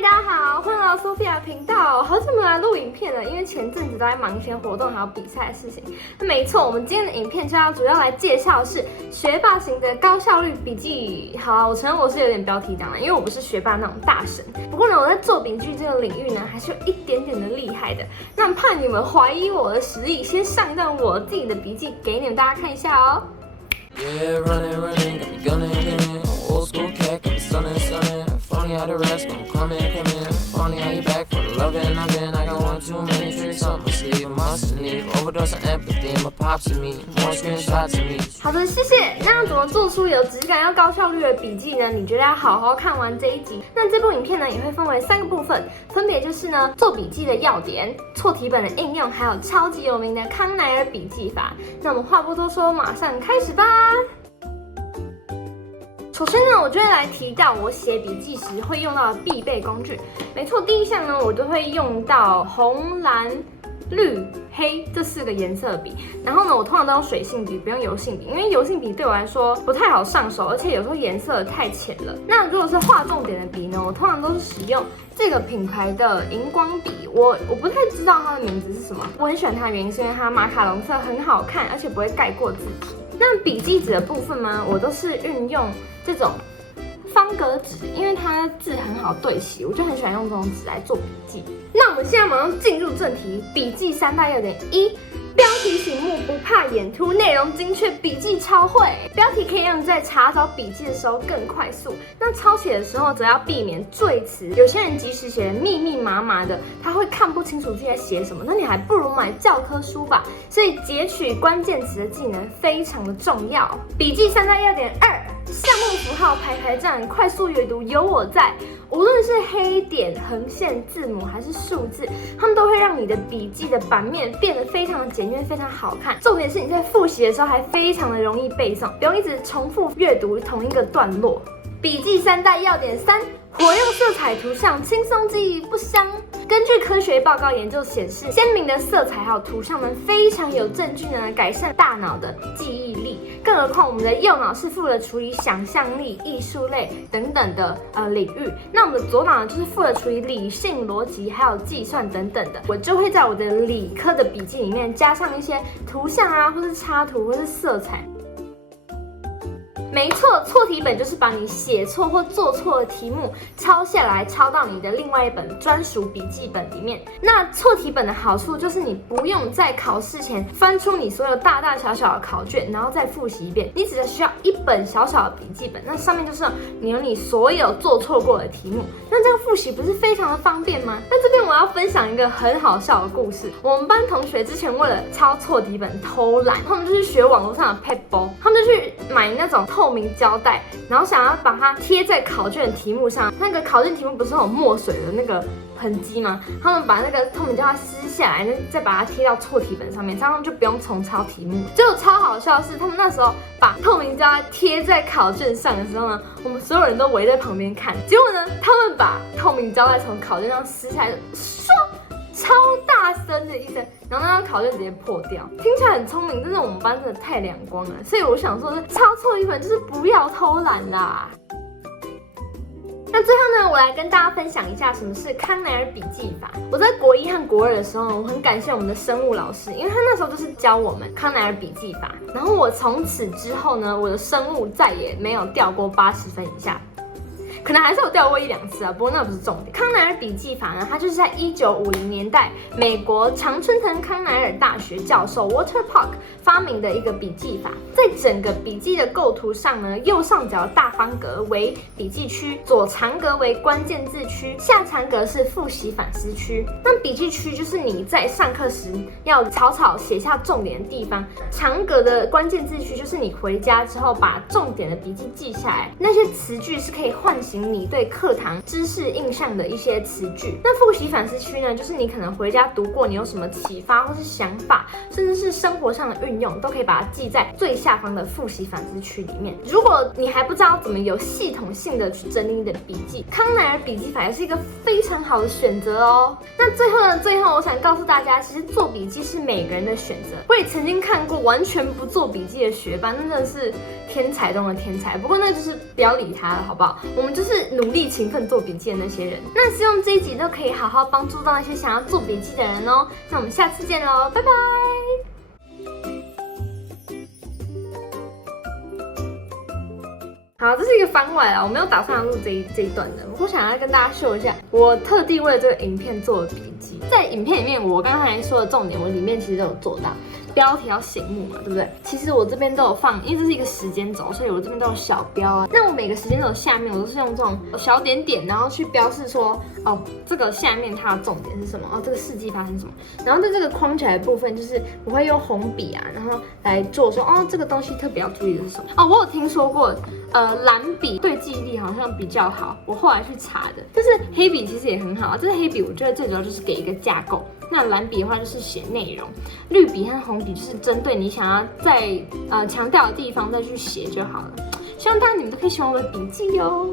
大家好，欢迎来到 Sophia 频道。好久没来录影片了，因为前阵子都在忙一些活动还有比赛的事情。没错，我们今天的影片主要来介绍的是学霸型的高效率笔记。好啊，我承认我是有点标题党了，因为我不是学霸那种大神。不过呢，我在做笔记这个领域呢，还是有一点点的厉害的。那怕你们怀疑我的实力，先上一段我自己的笔记给你们大家看一下哦。Yeah, running, got me gunning. Old school cat, got me stunning. Funny how the rest gon' come in. Funny how you back for the loving I've been. I got one too many tricks up my sleeve. Must need overdose of empathy. My pops and me, more screenshots of me. 好的，谢谢。那要怎么做出有质感又高效率的笔记呢？你觉得要好好看完这一集。那这部影片呢，也会分为3个部分，分别就是呢，做笔记的要点、错题本的应用，还有超级有名的康奈尔笔记法。那我们话不多说，马上开始吧。首先呢，我就会来提到我写笔记时会用到的必备工具。没错，第一项呢，我都会用到红、蓝、绿、黑这4个颜色的笔。然后呢，我通常都用水性笔，不用油性笔，因为油性笔对我来说不太好上手，而且有时候颜色太浅了。那如果是画重点的笔呢，我通常都是使用这个品牌的荧光笔。我不太知道它的名字是什么，我很喜欢它的原因是因为它马卡龙色很好看，而且不会盖过字体。那笔记纸的部分呢，我都是运用这种方格纸，因为它字很好对齐，我就很喜欢用这种纸来做笔记。那我们现在马上进入正题，笔记3大要点：1、标题醒目，不怕眼秃，内容精确，笔记超会。标题可以让你在查找笔记的时候更快速。那抄写的时候则要避免赘词。有些人即使写的密密麻麻的，他会看不清楚自己在写什么，那你还不如买教科书吧。所以截取关键词的技能非常的重要。笔记3大要点2。项目符号排站，快速阅读有我在。无论是黑点、横线、字母还是数字，它们都会让你的笔记的版面变得非常的简约，非常好看。重点是你在复习的时候还非常的容易背诵，不用一直重复阅读同一个段落。笔记3大要点3。活用色彩图像，轻松记忆不香。根据科学报告研究显示，鲜明的色彩还有图像们非常有证据呢改善大脑的记忆力。更何况我们的右脑是负责处理想象力、艺术类等等的领域，那我们的左脑就是负责处理理性、逻辑还有计算等等的。我就会在我的理科的笔记里面加上一些图像啊，或是插图，或是色彩。没错，错题本就是把你写错或做错的题目抄下来，抄到你的另外一本专属笔记本里面。那错题本的好处就是你不用在考试前翻出你所有大大小小的考卷，然后再复习一遍，你只需要一本小小的笔记本，那上面就是你所有做错过的题目。那这样复习不是非常的方便吗？那这边我要分享一个很好笑的故事。我们班同学之前为了抄错题本偷懒，他们就去学网络上的 paper， 他们就去买那种透明胶带，然后想要把它贴在考卷的题目上。那个考卷题目不是有墨水的那个痕迹吗？他们把那个透明胶带撕下来，再把它贴到错题本上面，这样就不用重抄题目。结果超好笑的是，他们那时候把透明胶带贴在考卷上的时候呢，我们所有人都围在旁边看。结果呢，他们把透明胶带从考卷上撕下来，唰！超大声的一声，然后那张考卷直接破掉。听起来很聪明，但是我们班真的太亮光了，所以我想说，抄错一本就是不要偷懒啦。那最后呢，我来跟大家分享一下什么是康奈尔笔记法。我在国1和国2的时候呢，我很感谢我们的生物老师，因为他那时候就是教我们康奈尔笔记法。然后我从此之后呢，我的生物再也没有掉过80分以下。可能还是有掉过1、2次啊，不过那不是重点。康奈尔笔记法呢，它就是在1950年代美国常春藤康奈尔大学教授 Walter Park 发明的一个笔记法。在整个笔记的构图上呢，右上角大方格为笔记区，左长格为关键字区，下长格是复习反思区。那笔记区就是你在上课时要草草写下重点的地方，长格的关键字区就是你回家之后把重点的笔记记下来，那些词句是可以唤醒你对课堂知识印象的一些词句。那复习反思区呢，就是你可能回家读过，你有什么启发或是想法，甚至是生活上的运用，都可以把它记在最下方的复习反思区里面。如果你还不知道怎么有系统性的去整理你的笔记，康奈尔笔记法也是一个非常好的选择哦。那最后我想告诉大家，其实做笔记是每个人的选择。我也曾经看过完全不做笔记的学霸，那真的是天才中的天才。不过那就是不要理他了，好不好？我们就是努力勤奋做笔记的那些人。那希望这一集都可以好好帮助到那些想要做笔记的人哦。那我们下次见喽，拜拜。好，这是一个番外啊，我没有打算要录这一段的，我想要跟大家秀一下，我特地为了这个影片做的笔记。在影片里面，我刚才说的重点，我里面其实都有做到。标题要醒目嘛，对不对？其实我这边都有放，因为这是一个时间轴，所以我这边都有小标啊。那我每个时间轴下面，我都是用这种小点点，然后去标示说，哦，这个下面它的重点是什么？哦，这个事迹发生什么？然后在这个框起来的部分，就是我会用红笔啊，然后来做说，哦，这个东西特别要注意的是什么？哦，我有听说过，蓝笔对记忆力好像比较好，我后来去查的。但是黑笔其实也很好啊，这是黑笔，我觉得最主要就是给一个架构。那蓝笔的话就是写内容，绿笔和红笔就是针对你想要在强调的地方再去写就好了。希望大家你们都可以喜欢我的笔记哟。